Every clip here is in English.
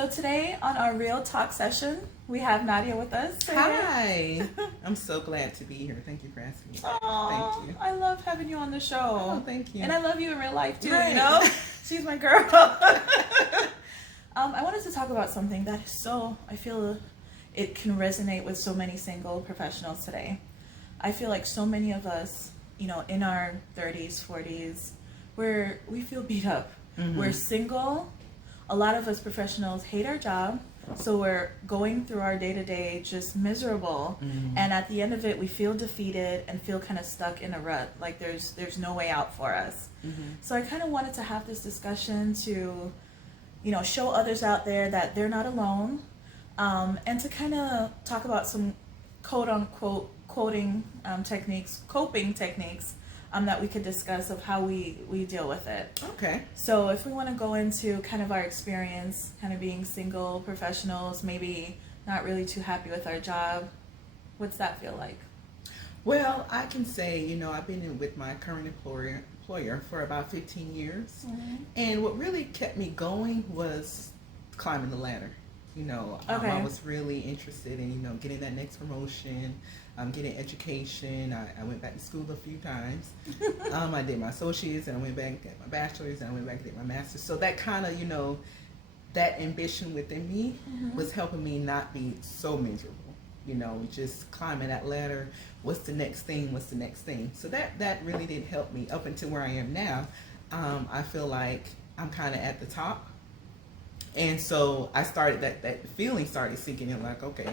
So today on our Real Talk session, we have Nadia with us. Hi. I'm so glad to be here. Thank you for asking me. Oh, Thank you. I love having you on the show. Oh, thank you. And I love you in real life too, Right. you know? She's my girl. I wanted to talk about something that is I feel it can resonate with so many single professionals today. I feel like so many of us, you know, in our 30s, 40s, we feel beat up. Mm-hmm. We're single. A lot of us professionals hate our job, so we're going through our day-to-day just miserable. Mm-hmm. And at the end of it, we feel defeated and feel kind of stuck in a rut, like there's no way out for us. Mm-hmm. So I kind of wanted to have this discussion to, you know, show others out there that they're not alone, and to kind of talk about some quote-unquote coping techniques that we could discuss of how we deal with it. Okay. So if we want to go into kind of our experience, kind of being single professionals, maybe not really too happy with our job, what's that feel like? Well, I can say, you know, I've been with my current employer for about 15 years. Mm-hmm. And what really kept me going was climbing the ladder. You know, I was really interested in, you know, getting that next promotion, getting education. I went back to school a few times. I did my associates, and I went back and got my bachelor's, and I went back and did my master's. So that kind of, you know, that ambition within me mm-hmm. was helping me not be so miserable. You know, just climbing that ladder. What's the next thing? What's the next thing? So that really did help me up until where I am now. I feel like I'm kind of at the top. And so I started, that feeling started sinking in, like, okay,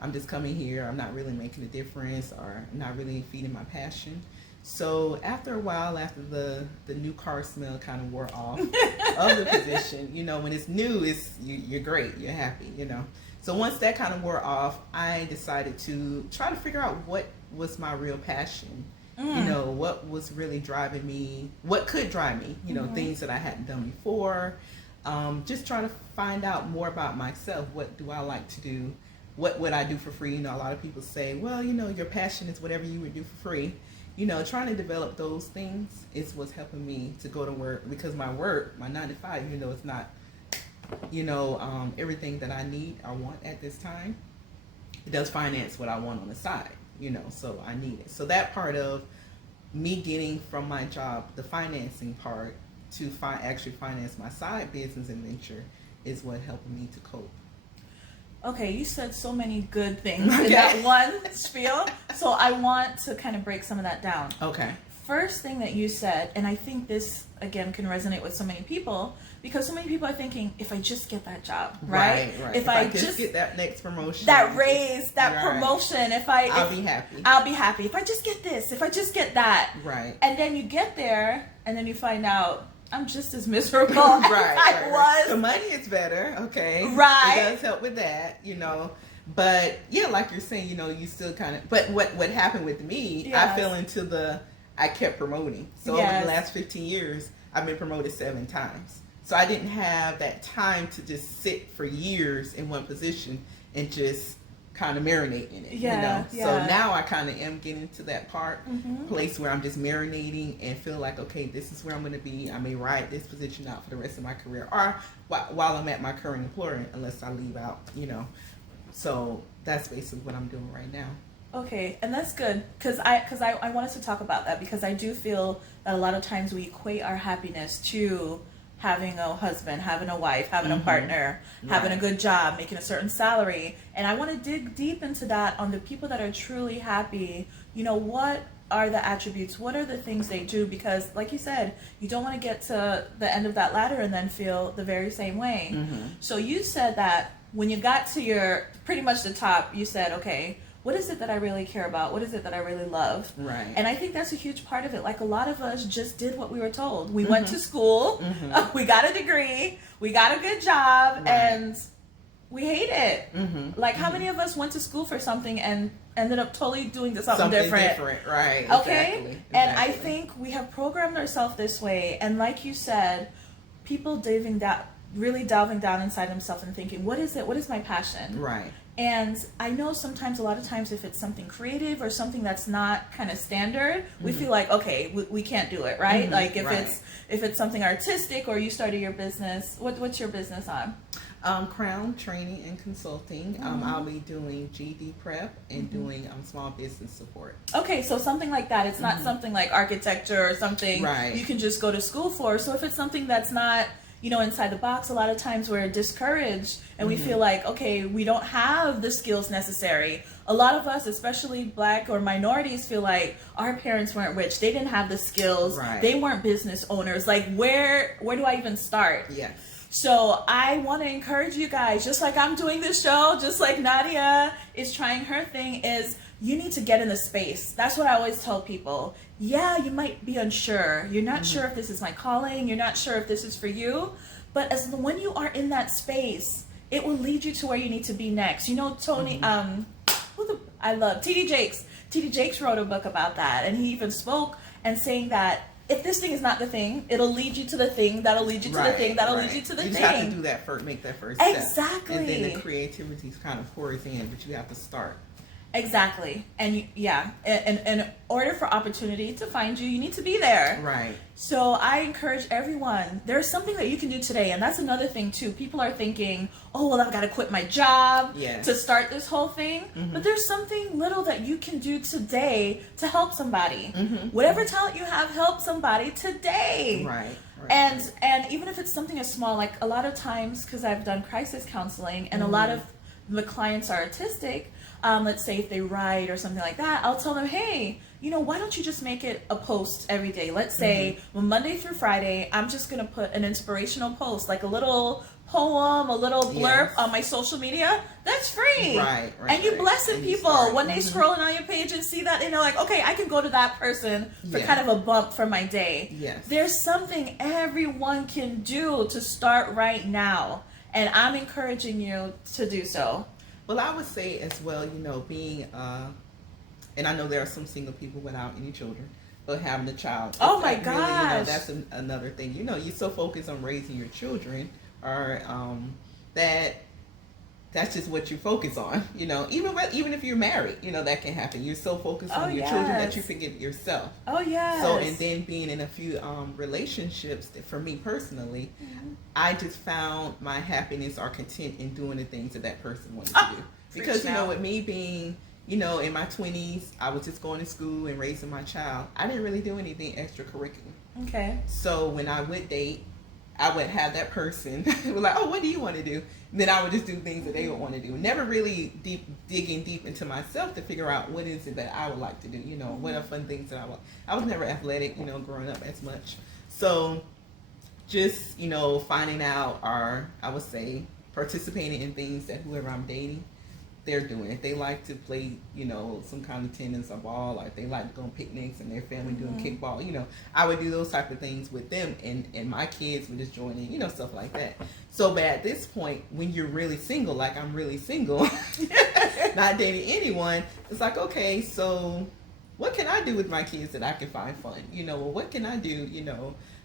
I'm just coming here, I'm not really making a difference, or I'm not really feeding my passion. So after a while, after the new car smell kind of wore off of the position, you know, when it's new, you're great, you're happy, you know. So once that kind of wore off, I decided to try to figure out what was my real passion. You know, what was really driving me, what could drive me, you know, mm-hmm. things that I hadn't done before. Just trying to find out more about myself. What do I like to do? What would I do for free? You know, a lot of people say, well, you know, your passion is whatever you would do for free. You know, trying to develop those things is what's helping me to go to work, because my work, my 9 to 5, even though it's not, you know, everything that I need or want at this time, it does finance what I want on the side, you know, so I need it. So that part of me getting from my job, the financing part, to actually finance my side business and venture is what helped me to cope. Okay, you said so many good things in that one spiel, so I want to kind of break some of that down. Okay. First thing that you said, and I think this, again, can resonate with so many people, because so many people are thinking, if I just get that job, right? If I just get that next promotion, that raise, that promotion, I'll be happy. I'll be happy. If I just get this, if I just get that. Right. And then you get there, and then you find out, I'm just as miserable as I was. The money is better, okay. Right. It does help with that, you know. But yeah, like you're saying, you know, you still kind of, but what happened with me, I fell into I kept promoting. So over the last 15 years, I've been promoted 7 times. So I didn't have that time to just sit for years in one position and just kind of marinate in it, you know. So now I kind of am getting to that place where I'm just marinating and feel like, okay, this is where I'm going to be. I may ride this position out for the rest of my career, or while I'm at my current employer, unless I leave out, you know. So that's basically what I'm doing right now. Okay, and that's good, because I wanted to talk about that, because I do feel that a lot of times we equate our happiness to having a husband, having a wife, having a partner, having a good job, making a certain salary. And I want to dig deep into that on the people that are truly happy. You know, what are the attributes? What are the things they do? Because like you said, you don't want to get to the end of that ladder and then feel the very same way. Mm-hmm. So you said that when you got to your pretty much the top, you said, okay, what is it that I really care about? What is it that I really love? Right. And I think that's a huge part of it. Like, a lot of us just did what we were told. We went to school, we got a degree, we got a good job, and we hate it. Like, how many of us went to school for something and ended up totally doing something different? Right. Okay? Exactly. And I think we have programmed ourselves this way. And like you said, people really delving down inside themselves and thinking, what is it? What is my passion? Right. And I know sometimes, a lot of times, if it's something creative or something that's not kind of standard, we feel like, okay, we can't do it, right? Like if it's something artistic, or you started your business, what's your business on? Crown Training and Consulting. I'll be doing GD prep and doing small business support. Okay, so something like that. It's not something like architecture or something you can just go to school for. So if it's something that's not, inside the box, a lot of times we're discouraged and we feel like, okay, we don't have the skills necessary. A lot of us, especially Black or minorities, feel like our parents weren't rich. They didn't have the skills. Right. They weren't business owners. Like, where do I even start? Yes. So I want to encourage you guys, just like I'm doing this show, just like Nadia is trying her thing, is you need to get in the space. That's what I always tell people. Yeah, you might be unsure. You're not sure if this is my calling. You're not sure if this is for you. But when you are in that space, it will lead you to where you need to be next. Tony, I love TD Jakes. TD Jakes wrote a book about that. And he even spoke and saying that if this thing is not the thing, it'll lead you to the thing, that'll lead you to the thing, that'll lead you to the thing. You just have to do that first, make that first step. Exactly. And then the creativity kind of pours in, but you have to start. Exactly. And in order for opportunity to find you, you need to be there. Right. So I encourage everyone, there's something that you can do today. And that's another thing too. People are thinking, oh, well, I've got to quit my job to start this whole thing. But there's something little that you can do today to help somebody. Whatever talent you have, help somebody today. Right. And even if it's something as small, like a lot of times, because I've done crisis counseling and a lot of the clients are autistic, let's say if they write or something like that, I'll tell them, hey, why don't you just make it a post every day? Let's say Monday through Friday, I'm just going to put an inspirational post, like a little poem, a little blurb on my social media. That's free. Right. And you blessing people when they scrolling on your page and see that, like, okay, I can go to that person for kind of a bump for my day. Yes. There's something everyone can do to start right now. And I'm encouraging you to do so. Well, I would say as well, being, and I know there are some single people without any children, but having a child. Oh my gosh. Really, that's another thing. You're so focused on raising your children, or that's just what you focus on. Even if you're married, that can happen. You're so focused on your children that you forget yourself. Oh yeah. So, and then being in a few relationships, that for me personally, I just found my happiness or content in doing the things that person wanted to do. Because with me being, in my 20s, I was just going to school and raising my child. I didn't really do anything extracurricular. Okay. So when I would date, I would have that person who like, oh, what do you want to do? And then I would just do things that they would want to do. Never really digging deep into myself to figure out what is it that I would like to do. What are fun things that I want. I was never athletic, growing up as much. So just, finding out, or I would say participating in things that whoever I'm dating, they're doing. If they like to play, some kind of tennis or ball, or if they like to go on picnics and their family doing kickball, I would do those type of things with them, and my kids would just join in, stuff like that. So, but at this point, when you're really single, like I'm really single, not dating anyone, it's like, okay, so what can I do with my kids that I can find fun? What can I do,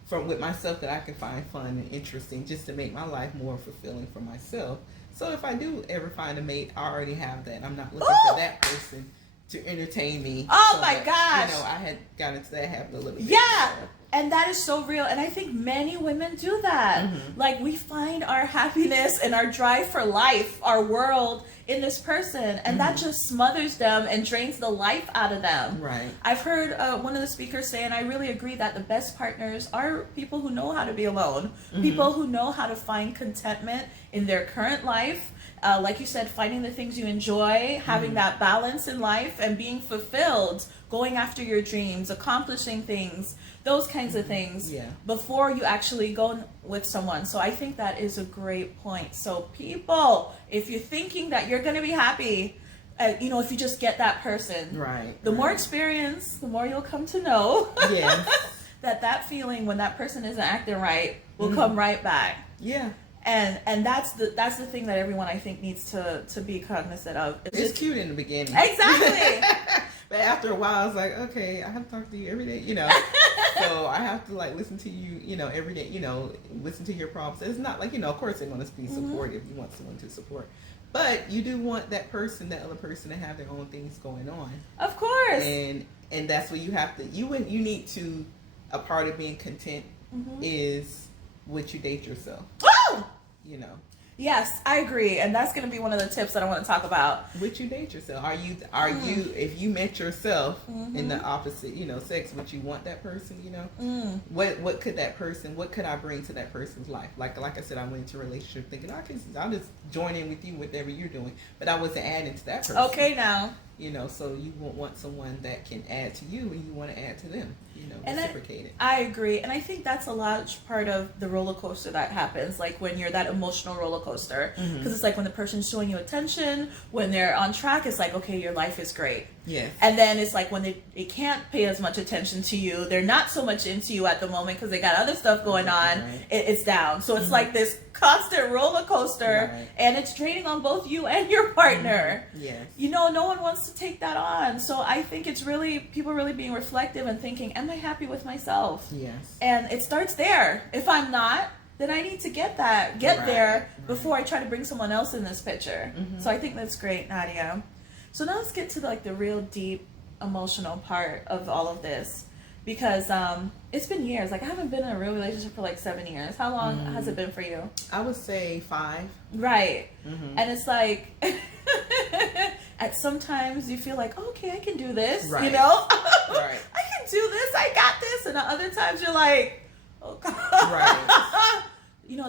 with myself that I can find fun and interesting, just to make my life more fulfilling for myself. So if I do ever find a mate, I already have that. I'm not looking for that person to entertain me. Oh my gosh. I had got into that habit a little bit. Yeah. And that is so real. And I think many women do that. Like, we find our happiness and our drive for life, our world, in this person. And that just smothers them and drains the life out of them. Right. I've heard one of the speakers say, and I really agree, that the best partners are people who know how to be alone. People who know how to find contentment in their current life. Like you said, finding the things you enjoy, having that balance in life, and being fulfilled, going after your dreams, accomplishing things, those kinds of things before you actually go with someone. So I think that is a great point. So people, if you're thinking that you're going to be happy, if you just get that person, the more experience, the more you'll come to know that feeling when that person isn't acting right will come right back. Yeah. And that's the thing that everyone, I think, needs to be cognizant of. It's cute in the beginning. Exactly. But after a while, it's like, okay, I have to talk to you every day, So I have to listen to you, every day, listen to your problems. It's not like, of course they're going to be supportive. You want someone to support. But you do want that other person to have their own things going on. Of course. And that's where you have to, you need to, a part of being content is would you date yourself? Oh! You know. Yes, I agree, and that's going to be one of the tips that I want to talk about. Would you date yourself? Are you if you met yourself in the opposite, sex, would you want that person? What could I bring to that person's life? Like I said, I went into a relationship thinking I'll just join in with you whatever you're doing, but I wasn't adding to that person. Okay, now. So you won't want someone that can add to you, and you want to add to them. Reciprocate it. I agree, and I think that's a large part of the roller coaster that happens, like when you're that emotional roller coaster, because it's like when the person's showing you attention, when they're on track, it's like, okay, your life is great. Yes. And then it's like when they can't pay as much attention to you, they're not so much into you at the moment because they got other stuff going on. Right. It's down. So it's like this constant roller coaster, and it's draining on both you and your partner. Yes. No one wants to take that on. So I think it's really people really being reflective and thinking, am I happy with myself? Yes. And it starts there. If I'm not, then I need to get there before I try to bring someone else in this picture. So I think that's great, Nadia. So now let's get to the real deep emotional part of all of this, because it's been years. Like I haven't been in a real relationship for like 7 years. How long has it been for you? I would say 5. Right. And it's like at sometimes you feel like, okay, I can do this. Right. I can do this. I got this. And at other times you're like, oh God. Right.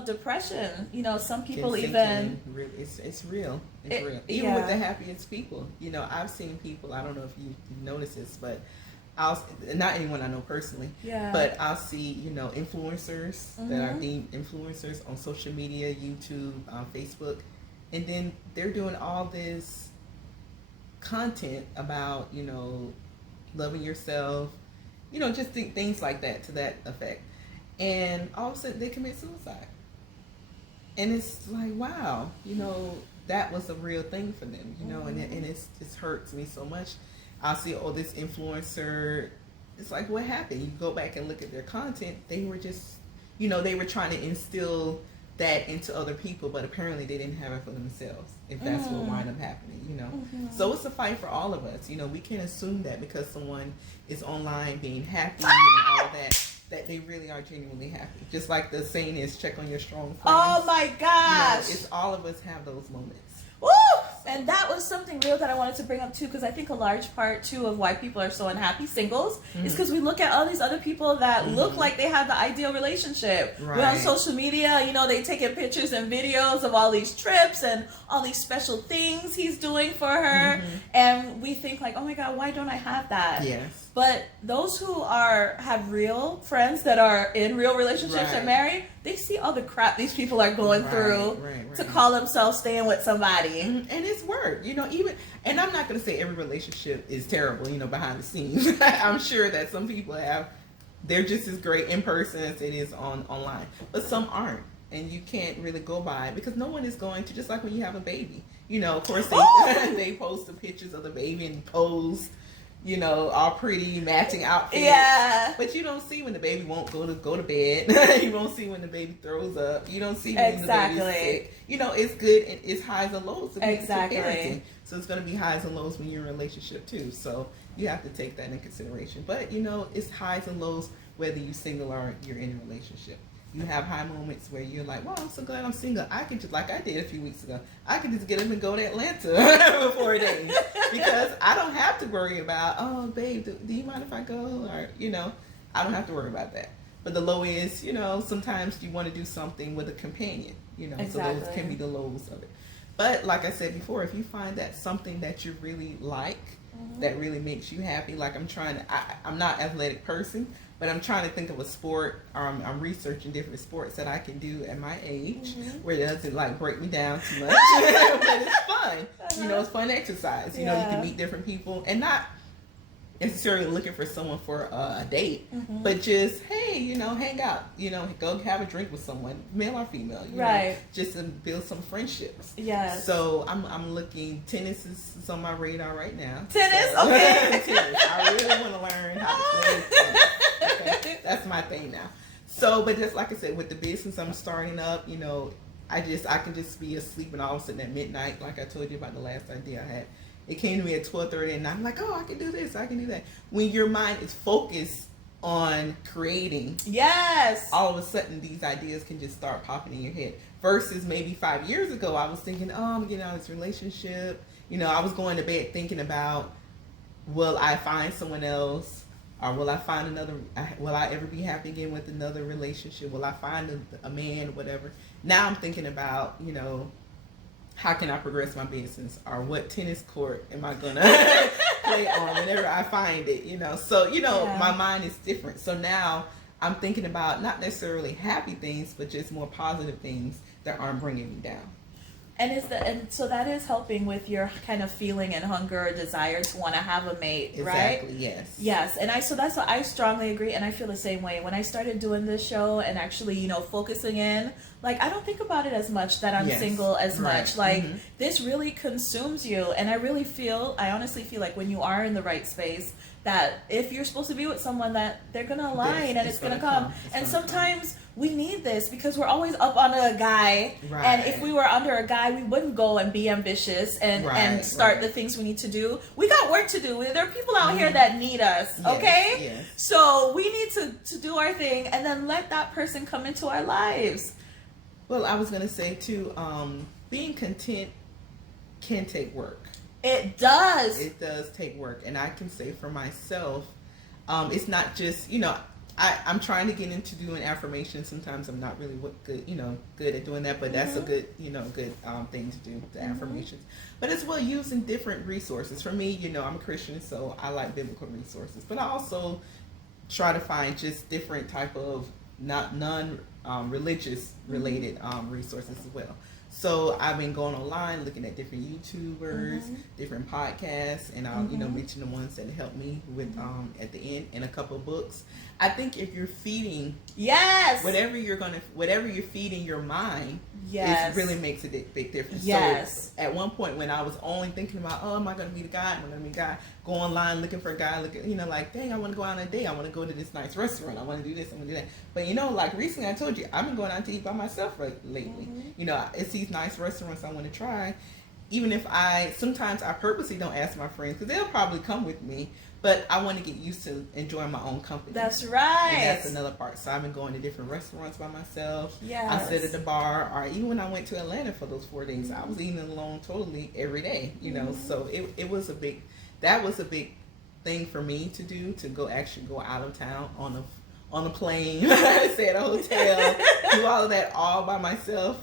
Depression. Some people even. It's real. It's real. Even with the happiest people. I've seen people. I don't know if you've noticed this, but not anyone I know personally. Yeah. But I'll see influencers that are deemed influencers on social media, YouTube, Facebook, and then they're doing all this content about loving yourself, just things like that to that effect. And all of a sudden they commit suicide. And it's like, wow, that was a real thing for them, and it hurts me so much. I'll see, this influencer, it's like, what happened? You go back and look at their content, they were just, they were trying to instill that into other people, but apparently they didn't have it for themselves, if that's what wound up happening, So it's a fight for all of us. We can't assume that because someone is online being happy and all that they really are genuinely happy. Just like the saying is, check on your strong friends. Oh my gosh. It's all of us have those moments. Woo! And that was something real that I wanted to bring up too, because I think a large part too of why people are so unhappy singles is because we look at all these other people that look like they have the ideal relationship. Right. We're on social media, they taking pictures and videos of all these trips and all these special things he's doing for her, and we think like, oh my God, why don't I have that? Yes. But those who have real friends that are in real relationships and married, they see all the crap these people are going through to call themselves staying with somebody. And it's work, even, and I'm not going to say every relationship is terrible, behind the scenes. I'm sure that some people they're just as great in person as it is online. But some aren't. And you can't really go by it because no one is going to, just like when you have a baby. Of course, they post the pictures of the baby and pose, all pretty matching outfits. Yeah. But you don't see when the baby won't go to bed. You won't see when the baby throws up. You don't see when the baby's sick. It's good and it's highs and lows. Parenting. So it's going to be highs and lows when you're in a relationship too. So you have to take that into consideration. But it's highs and lows whether you're single or you're in a relationship. You have high moments where you're like, well, I'm so glad I'm single. I could just, like I did a few weeks ago, I could just get up and go to Atlanta for 4 days because I don't have to worry about, oh, babe, do you mind if I go? Or, I don't have to worry about that. But the low is, sometimes you want to do something with a companion, Exactly. So those can be the lows of it. But like I said before, if you find that something that you really like, that really makes you happy, like I'm not an athletic person, but I'm trying to think of a sport. I'm researching different sports that I can do at my age where it doesn't break me down too much. But it's fun. It's fun exercise. You can meet different people and not necessarily looking for someone for a date, but just, hey, hang out, go have a drink with someone, male or female, know, just to build some friendships. Yes. So I'm looking, tennis is on my radar right now. Tennis? So, okay. Tennis. I really want to learn how to play tennis. Okay? That's my thing now. So, but just like I said, with the business I'm starting up, I can just be asleep, and all of a sudden at midnight, like I told you about the last idea I had, it came to me at 12:30, and I'm like, oh, I can do this, I can do that. When your mind is focused on creating, yes, all of a sudden these ideas can just start popping in your head. Versus maybe 5 years ago, I was thinking, oh, I'm getting out of this relationship. I was going to bed thinking about, will I find someone else, or will I find another? Will I ever be happy again with another relationship? Will I find a man, whatever? Now I'm thinking about, how can I progress my business, or what tennis court am I gonna play on whenever I find it, So, my mind is different. So now I'm thinking about not necessarily happy things, but just more positive things that aren't bringing me down. And so that is helping with your kind of feeling and hunger or desire to want to have a mate, right? Exactly, yes. Yes, and so that's what I strongly agree, and I feel the same way. When I started doing this show and actually, focusing in, like, I don't think about it as much that I'm single as much. Like, this really consumes you, and I honestly feel like when you are in the right space, that if you're supposed to be with someone, that they're going to align and it's going to come. And sometimes we need this because we're always up on a guy. Right. And if we were under a guy, we wouldn't go and be ambitious and start the things we need to do. We got work to do. There are people out here that need us. Yes, okay? Yes. So we need to do our thing and then let that person come into our lives. Well, I was going to say too, being content can take work. It does. It does take work. And I can say for myself, it's not just, I'm trying to get into doing affirmations. Sometimes I'm not really good at doing that, but that's a good, good thing to do, the affirmations. But as well, using different resources. For me, I'm a Christian, so I like biblical resources. But I also try to find just different type of non-religious related resources as well. So I've been going online, looking at different YouTubers, different podcasts, and I'll mention the ones that help me with at the end, and a couple of books. I think if you're feeding, whatever you're feeding your mind, it really makes a big difference. Yes. So at one point when I was only thinking about, oh, am I going to meet a guy? Am I going to meet a guy? Go online looking for a guy, like, dang, I want to go out on a date. I want to go to this nice restaurant. I want to do this. I want to do that. But like recently, I told you, I've been going out to eat by myself lately. It's these nice restaurants I want to try. Even if sometimes I purposely don't ask my friends because they'll probably come with me. But I want to get used to enjoying my own company. That's right. And that's another part. So I've been going to different restaurants by myself. Yes. I sit at the bar, or even when I went to Atlanta for those 4 days, I was eating alone totally every day. So it was a big thing for me to do, to go out of town on a plane, stay at a hotel, do all of that all by myself.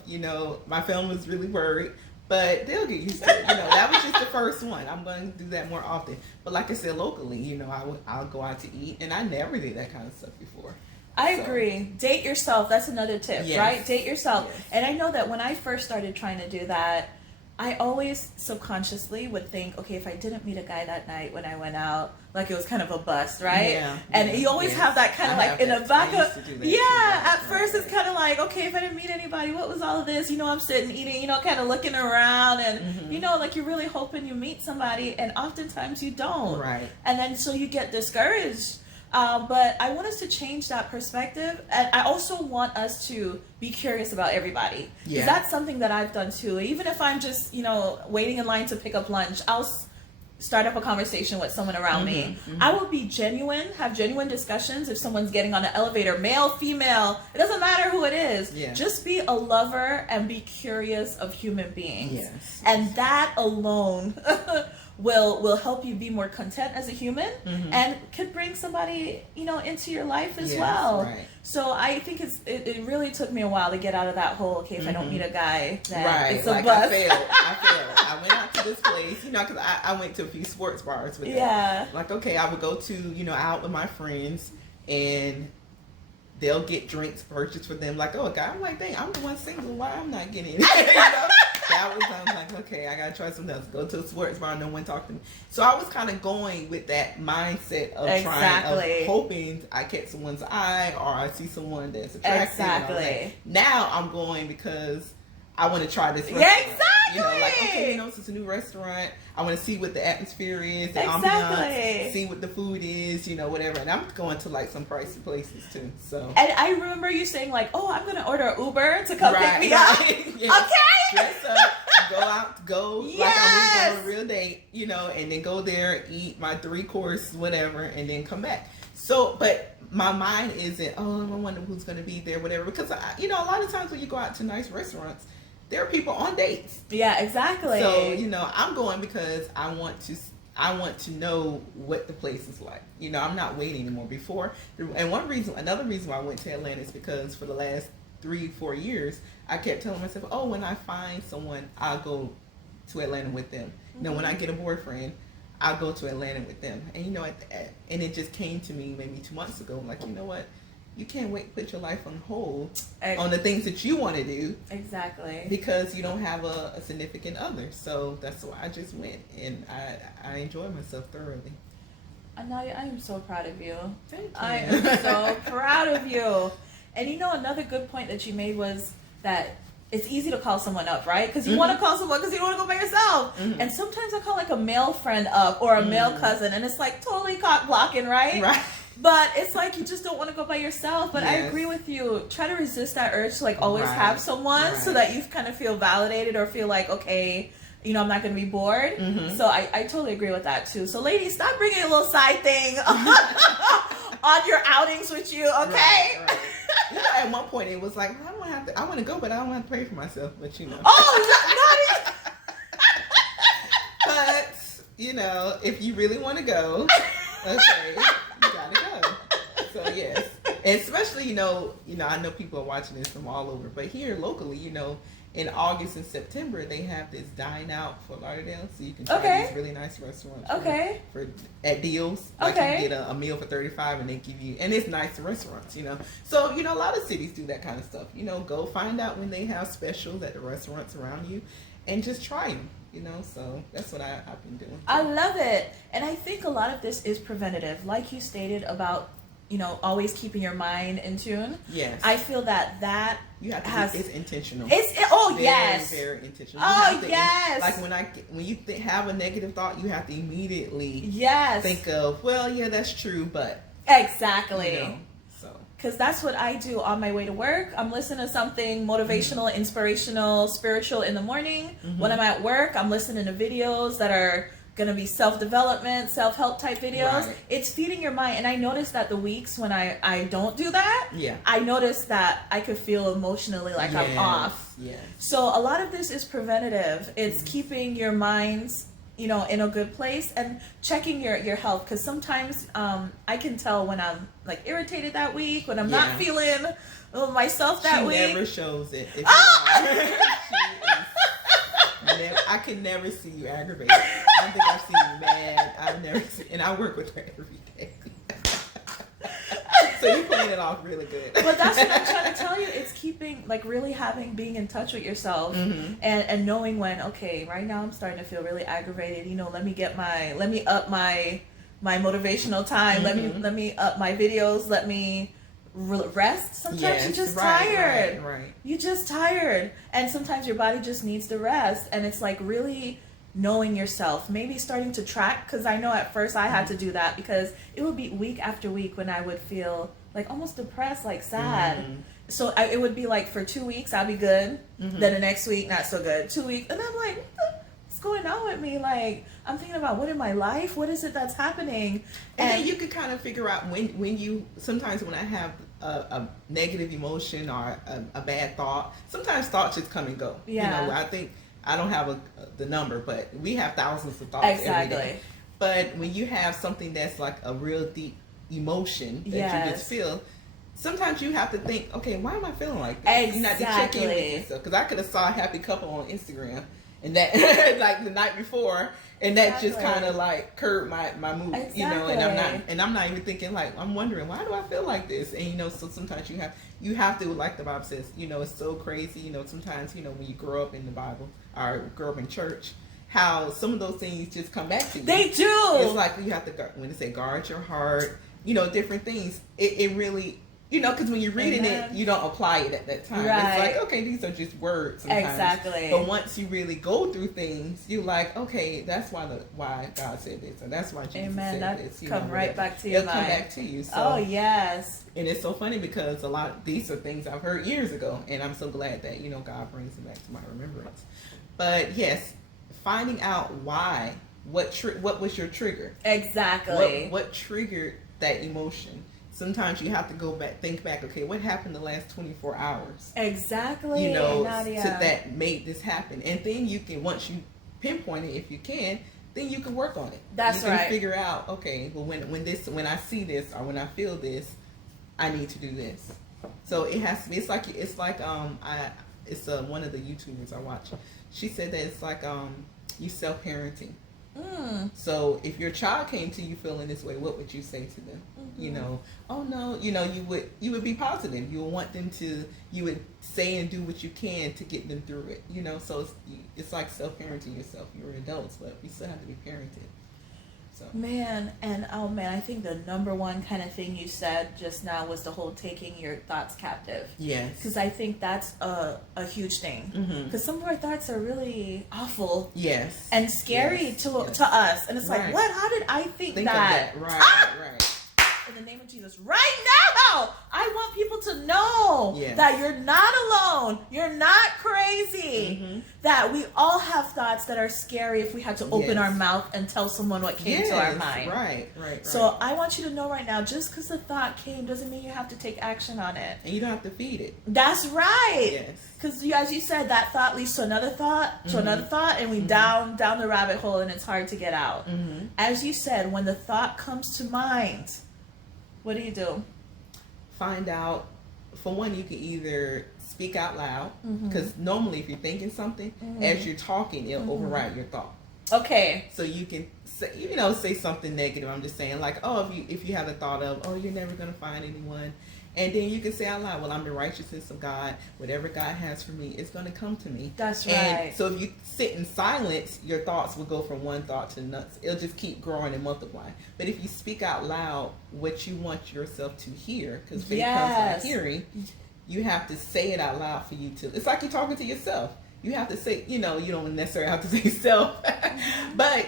My family was really worried. But they'll get used to it. That was just the first one. I'm going to do that more often. But like I said, locally, I'll go out to eat. And I never did that kind of stuff before. I agree. Date yourself. That's another tip, right? Date yourself. Yes. And I know that when I first started trying to do that, I always subconsciously would think, okay, if I didn't meet a guy that night when I went out, like it was kind of a bust, right? Yeah. And you always have that kind of like in the back of, at first it's kind of like, okay, if I didn't meet anybody, what was all of this? I'm sitting eating, kind of looking around and, like you're really hoping you meet somebody and oftentimes you don't. Right. And then so you get discouraged. But I want us to change that perspective, and I also want us to be curious about everybody. Because that's something that I've done too. Even if I'm just, waiting in line to pick up lunch, I'll start up a conversation with someone around me. I will be genuine, have genuine discussions if someone's getting on an elevator, male, female, it doesn't matter who it is. Just be a lover and be curious of human beings. And that alone will help you be more content as a human and could bring somebody, into your life as well. Right. So I think it really took me a while to get out of that whole, if I don't meet a guy, then it's a bust. I failed. I went out to this place, because I went to a few sports bars with them. Like, okay, I would go to, out with my friends and they'll get drinks purchased for them. Like, oh, a guy, I'm like, dang, I'm the one single. Why I'm not getting it? I was like, okay, I gotta try something else. Go to a sports bar, no one talk to me. So I was kind of going with that mindset of hoping I catch someone's eye or I see someone that's attractive. Now I'm going because I want to try this restaurant. Yeah, exactly. You know, like, okay, you know, it's a new restaurant. I want to see what the atmosphere is, the Exactly. ambiance, see what the food is, you know, whatever. And I'm going to like some pricey places too. So. And I remember you saying like, "Oh, I'm gonna order an Uber to come pick me right. up." Yes. Okay. Dress up, go like I'm on a real date, you know, and then go there, eat my 3-course, whatever, and then come back. So, but my mind isn't, oh, I wonder who's going to be there, whatever. Because, you know, a lot of times when you go out to nice restaurants, there are people on dates. Yeah, exactly. So, you know, I'm going because I want to know what the place is like. You know, I'm not waiting anymore. Before, and another reason why I went to Atlanta is because for the last 3-4 years, I kept telling myself, oh, when I find someone, I'll go to Atlanta with them. You know, when I get a boyfriend, I'll go to Atlanta with them. And, you know, and it just came to me maybe 2 months ago. I'm like, you know what? You can't wait to put your life on hold on the things that you want to do. Exactly. Because you don't have a significant other. So that's why I just went. And I enjoyed myself thoroughly. Anaya, I am so proud of you. Thank you. I am so proud of you. And you know, another good point that you made was that it's easy to call someone up, right? Because you want to call someone because you don't want to go by yourself. And sometimes I call like a male friend up or a male cousin, and it's like totally cock blocking, right? Right. But it's like you just don't want to go by yourself. But I agree with you. Try to resist that urge to like always have someone so that you kind of feel validated or feel like, okay, you know, I'm not going to be bored. So I totally agree with that too. So ladies, stop bringing a little side thing on your outings with you, okay? Right. You know, at one point it was like, I want to go, but I don't have to pay for myself. But you know. Oh, not But you know, if you really want to go, okay, you gotta go. So yes, and especially you know, I know people are watching this from all over, but here locally, you know, in August and September they have this dine out for Lauderdale, so you can try these really nice restaurants. For at deals, like you can get a meal for $35 and they give you, and it's nice restaurants, you know. So you know, a lot of cities do that kind of stuff. You know, go find out when they have specials at the restaurants around you, and just try them. You know, so that's what I've been doing. I love it. And I think a lot of this is preventative. Like you stated about, you know, always keeping your mind in tune. Yes. I feel that you have to it's intentional. Yes. Very intentional. Oh, yes. Like when you have a negative thought, you have to immediately think of, well, yeah, that's true, but. Exactly. You know, so. Because that's what I do on my way to work. I'm listening to something motivational, inspirational, spiritual in the morning. When I'm at work, I'm listening to videos that are going to be self-development, self-help type videos. Right. It's feeding your mind. And I noticed that the weeks when I don't do that, I noticed that I could feel emotionally like I'm off. Yes. So a lot of this is preventative. It's keeping your minds, you know, in a good place and checking your health. Because sometimes I can tell when I'm like irritated that week, when I'm not feeling myself that week. She never shows it. If I can never see you aggravated. I don't think I've seen you mad. I've never seen, and I work with her every day. So you're playing it off really good. But that's what I'm trying to tell you. It's keeping, like, really being in touch with yourself and knowing when, okay, right now I'm starting to feel really aggravated. You know, let me up my motivational time. Let me up my videos. Let me rest. Sometimes you're just tired. Right. You're just tired. And sometimes your body just needs to rest. And it's like really knowing yourself, maybe starting to track, because I know at first I had to do that because it would be week after week when I would feel like almost depressed, like sad. So it would be like for 2 weeks I'll be good, then the next week not so good, 2 weeks, and I'm like, what's going on with me? Like, I'm thinking about what in my life, what is it that's happening? And then you could kind of figure out when you, sometimes when I have a negative emotion or a bad thought, sometimes thoughts just come and go. You know, I think I don't have the number, but we have thousands of thoughts every day. But when you have something that's like a real deep emotion that you just feel, sometimes you have to think, okay, why am I feeling like this? You have to check in with yourself. Because I could have saw a happy couple on Instagram, and that like the night before, and that just kind of like curbed my mood, you know. And I'm not even thinking, like, I'm wondering, why do I feel like this? And you know, so sometimes you have to, like the Bible says, you know, it's so crazy. You know, sometimes, you know, when you grow up in the Bible or grow up in church, how some of those things just come back to you. They do. It's like you have to, when they say guard your heart, you know, different things. It really, You know, because when you're reading Amen. it, you don't apply it at that time. Right. It's like, okay, these are just words sometimes. Exactly. But once you really go through things, you're like, okay, that's why God said this, or that's why Jesus Amen. said this. You Come know, right back to your it'll mind. come back to you. So, oh, yes. and it's so funny because a lot of these are things I've heard years ago, and I'm so glad that, you know, God brings them back to my remembrance. But yes, finding out why, what was your trigger? Exactly. What triggered that emotion? Sometimes you have to go back, think back, okay, what happened the last 24 hours? Exactly. You know, Nadia. that made this happen. And then you can, once you pinpoint it, if you can, then you can work on it. That's right. You can right. figure out, okay, well, when I see this or when I feel this, I need to do this. So it has to be. It's like one of the YouTubers I watch. She said that it's like you self-parenting. So if your child came to you feeling this way, what would you say to them? You know, oh no, you know, you would be positive. You would want them to. You would say and do what you can to get them through it. You know, so it's like self-parenting yourself. You're adults, but you still have to be parented. So. Man, and I think the number one kind of thing you said just now was the whole taking your thoughts captive. Yes. Because I think that's a huge thing. Because some of our thoughts are really awful. Yes. And scary to us. And it's like, what? How did I think that? Of that? Right. In the name of Jesus, right now, I want people to know that you're not alone. You're not crazy. That we all have thoughts that are scary if we had to open our mouth and tell someone what came to our mind. Right. So I want you to know right now, just because the thought came doesn't mean you have to take action on it. And you don't have to feed it. That's right. Yes. Because as you said, that thought leads to another thought, to another thought, and we down the rabbit hole, and it's hard to get out. As you said, when the thought comes to mind, what do? Find out. For one, you can either speak out loud, because normally if you're thinking something, as you're talking, it'll override your thought. Okay. So you can say something negative. I'm just saying, like, oh, if you have a thought of, oh, you're never going to find anyone. And then you can say out loud, well, I'm the righteousness of God. Whatever God has for me, it's going to come to me. That's right. And so if you sit in silence, your thoughts will go from one thought to another. It'll just keep growing and multiplying. But if you speak out loud what you want yourself to hear, because faith comes by hearing, you have to say it out loud for you to. It's like you're talking to yourself. You have to say, you don't necessarily have to say self, but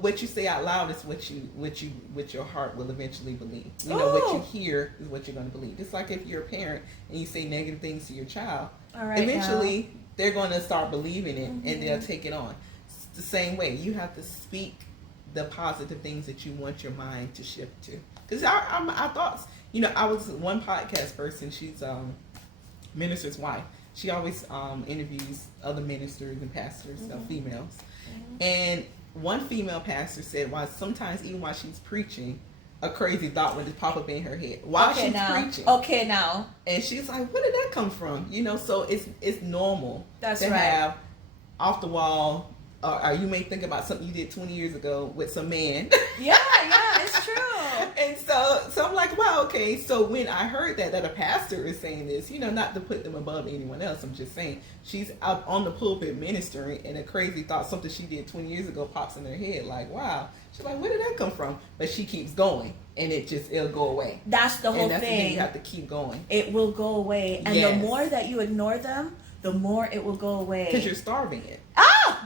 what you say out loud is what your heart will eventually believe. What you hear is what you're going to believe. It's like if you're a parent and you say negative things to your child, eventually they're going to start believing it and they'll take it on. It's the same way. You have to speak the positive things that you want your mind to shift to. Because our thoughts, I was one podcast person. She's minister's wife. She always interviews other ministers and pastors, females. And one female pastor said, sometimes even while she's preaching, a crazy thought would just pop up in her head while she's preaching. Okay, now. And she's like, where did that come from? So it's normal to have off the wall, or you may think about something you did 20 years ago with some man. Yeah, it's true. And so I'm like, wow, okay. So when I heard that a pastor is saying this, not to put them above anyone else, I'm just saying she's out on the pulpit ministering, and a crazy thought, something she did 20 years ago, pops in her head. Like, wow. She's like, where did that come from? But she keeps going, and it'll go away. That's the whole thing. The thing. You have to keep going. It will go away, and the more that you ignore them, the more it will go away. Because you're starving it.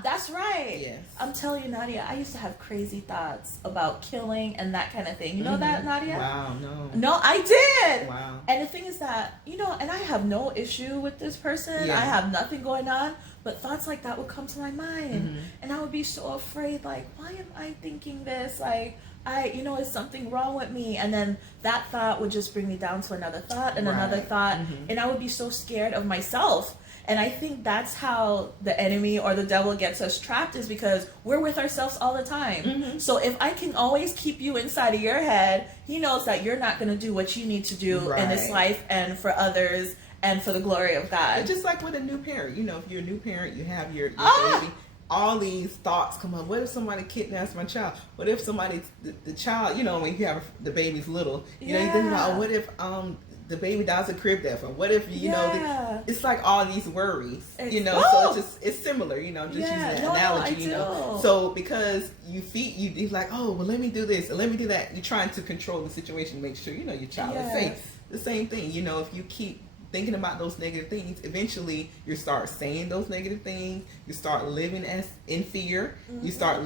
That's right. Yes. I'm telling you, Nadia, I used to have crazy thoughts about killing and that kind of thing. You know that, Nadia? Wow, no. No, I did. Wow. And the thing is that, and I have no issue with this person. Yeah. I have nothing going on. But thoughts like that would come to my mind. And I would be so afraid, like, why am I thinking this? Like, is something wrong with me? And then that thought would just bring me down to another thought and another thought. And I would be so scared of myself. And I think that's how the enemy or the devil gets us trapped, is because we're with ourselves all the time. So if I can always keep you inside of your head, he knows that you're not going to do what you need to do in this life and for others and for the glory of God. It's just like with a new parent. If you're a new parent, you have your baby. All these thoughts come up. What if somebody kidnaps my child? What if somebody, the child, when you have the baby's little, you think about, what if the baby dies of crib death, or what if it's like all these worries, so it's similar, just using an analogy, So because you're like, oh well, let me do this and let me do that. You're trying to control the situation, make sure your child is safe. the same thing. You know, if you keep thinking about those negative things, eventually you start saying those negative things. You start living as in fear. You start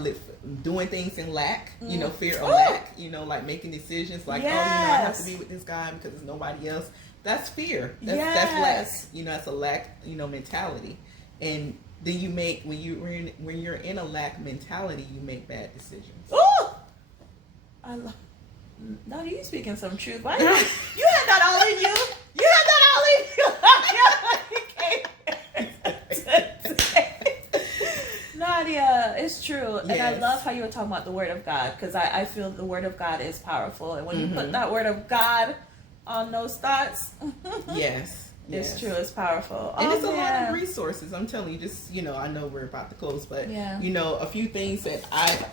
doing things in lack. You know, fear of lack. You know, like making decisions like, oh, you know, I have to be with this guy because there's nobody else. That's fear. That's lack. You know, that's a lack, you know, mentality. And then you make when you're in a lack mentality, you make bad decisions. Oh, I love. Now you speaking some truth. Why you had that all in you? You had that all in you. Nadia, it's true. And I love how you were talking about the word of God, because I feel the word of God is powerful. And when you put that word of God on those thoughts, it's true, it's powerful. And it's a lot of resources. I'm telling you, just, you know, I know we're about to close, but you know, a few things that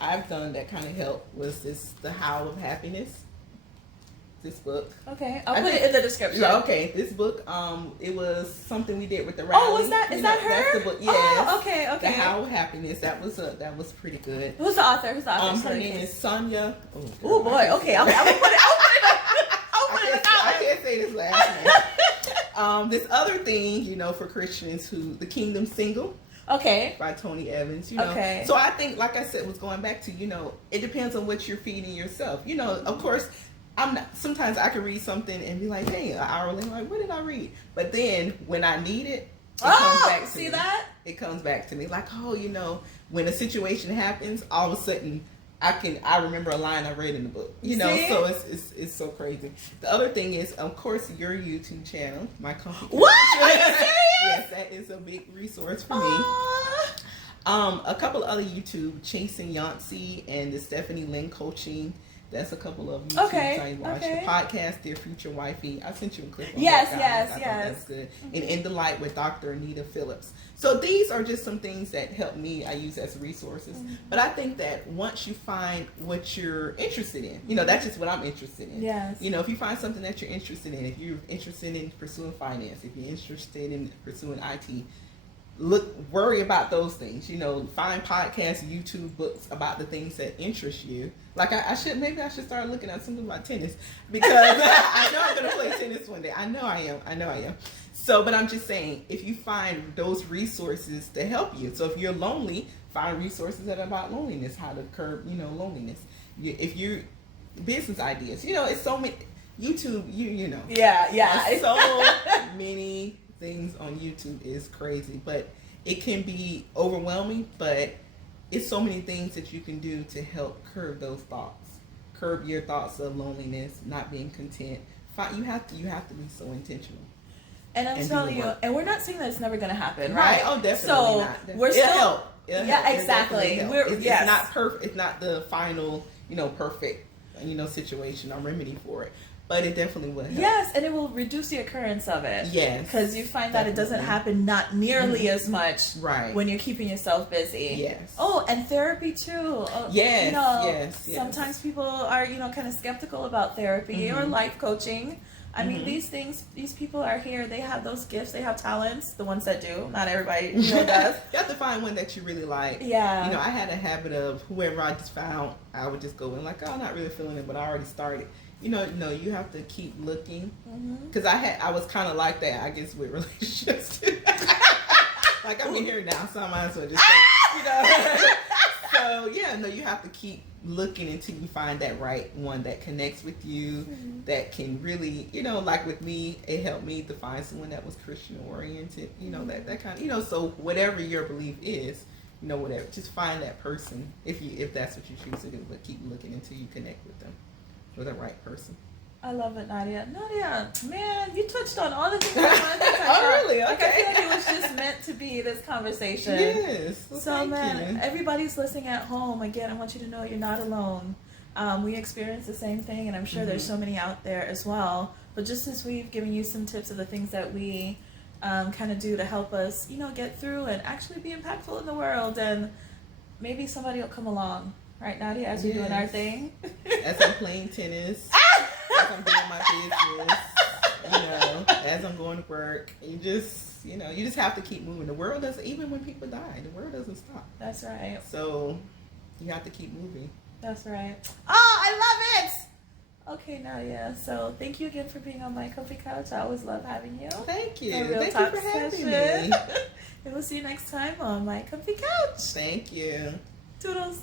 I've done that kind of helped was The How of Happiness. This book. Okay, I'll put it in the description. Okay, this book, it was something we did with the rally. Oh, is that her? That's the book. Yes. Oh, okay. The How of Happiness. That was pretty good. Who's the author? Her name is Sonja. Oh boy. Okay, I'll put it. I can't say this last name. This other thing, you know, for Christians the Kingdom Single. Okay. By Tony Evans, you know. Okay. So I think, like I said, was going back to, you know, it depends on what you're feeding yourself. You know, of course, sometimes I can read something and be like, hey, an hour later, like, what did I read? But then when I need it, comes back to me. It comes back to me. Like, oh, you know, when a situation happens, all of a sudden I remember a line I read in the book. You know, so it's so crazy. The other thing is, of course, your YouTube channel, my company. What? Are you serious? Yes, that is a big resource for me. A couple of other YouTube, Chasing Yonci and the Lyn Coaching. That's a couple of YouTubes I watched. The podcast, Dear Future Wifey. I sent you a clip on that. Yes. That's good. And In the Light with Dr. Anita Phillips. So these are just some things that help me. I use as resources. But I think that once you find what you're interested in, you know, that's just what I'm interested in. Yes. You know, if you find something that you're interested in, if you're interested in pursuing finance, if you're interested in pursuing IT, worry about those things. You know, find podcasts, YouTube, books about the things that interest you. Like I should start looking at something about tennis, because I know I'm gonna play tennis one day. I know I am. So, but I'm just saying, if you find those resources to help you. So if you're lonely, find resources that are about loneliness, how to curb, you know, loneliness. If you business ideas, you know, it's so many. YouTube, you know. Yeah. So many things on YouTube is crazy, but it can be overwhelming, but it's so many things that you can do to help curb those thoughts, curb your thoughts of loneliness, not being content. You have to be so intentional. And I'm telling you, and we're not saying that it's never going to happen, right? Oh, definitely so not. We're It'll still help. Exactly. It's not perfect. It's not the final, you know, perfect, you know, situation or remedy for it. But it definitely will help. Yes, and it will reduce the occurrence of it. Yes. Because you find that it doesn't happen not nearly as much when you're keeping yourself busy. Yes. Oh, and therapy too. Yes. You know, yes. Sometimes people are, you know, kind of skeptical about therapy or life coaching. I mean, these people are here. They have those gifts. They have talents. The ones that do. Not everybody, you know, does. You have to find one that you really like. Yeah. You know, I had a habit of whoever I just found, I would just go in like, oh, I'm not really feeling it, but I already started. You know, no, you have to keep looking. Because I was kind of like that, I guess, with relationships too. Like, I'm in here now, so I might as well just say, you know. So, yeah, no, you have to keep looking until you find that right one that connects with you, that can really, you know, like with me, it helped me to find someone that was Christian oriented, you know, that kind of, you know, so whatever your belief is, you know, whatever, just find that person if that's what you choose to do, but keep looking until you connect with them. For the right person. I love it, Nadia. Nadia, man, you touched on all the things I wanted to touch on. Oh, really? Okay. Like, I feel like it was just meant to be this conversation. Yes. Well, so, man, everybody's listening at home. Again, I want you to know you're not alone. We experience the same thing, and I'm sure there's so many out there as well. But just as we've given you some tips of the things that we kind of do to help us, you know, get through and actually be impactful in the world, and maybe somebody will come along. Right, Nadia, as we're doing our thing. As I'm playing tennis, as I'm doing my business, you know, as I'm going to work, you just have to keep moving. The world doesn't, even when people die, the world doesn't stop. That's right. So you have to keep moving. That's right. Oh, I love it. Okay, Nadia. So thank you again for being on my comfy couch. I always love having you. Thank you. A real Thank talk you for having session. me. And we'll see you next time on my comfy couch. Thank you. Toodles.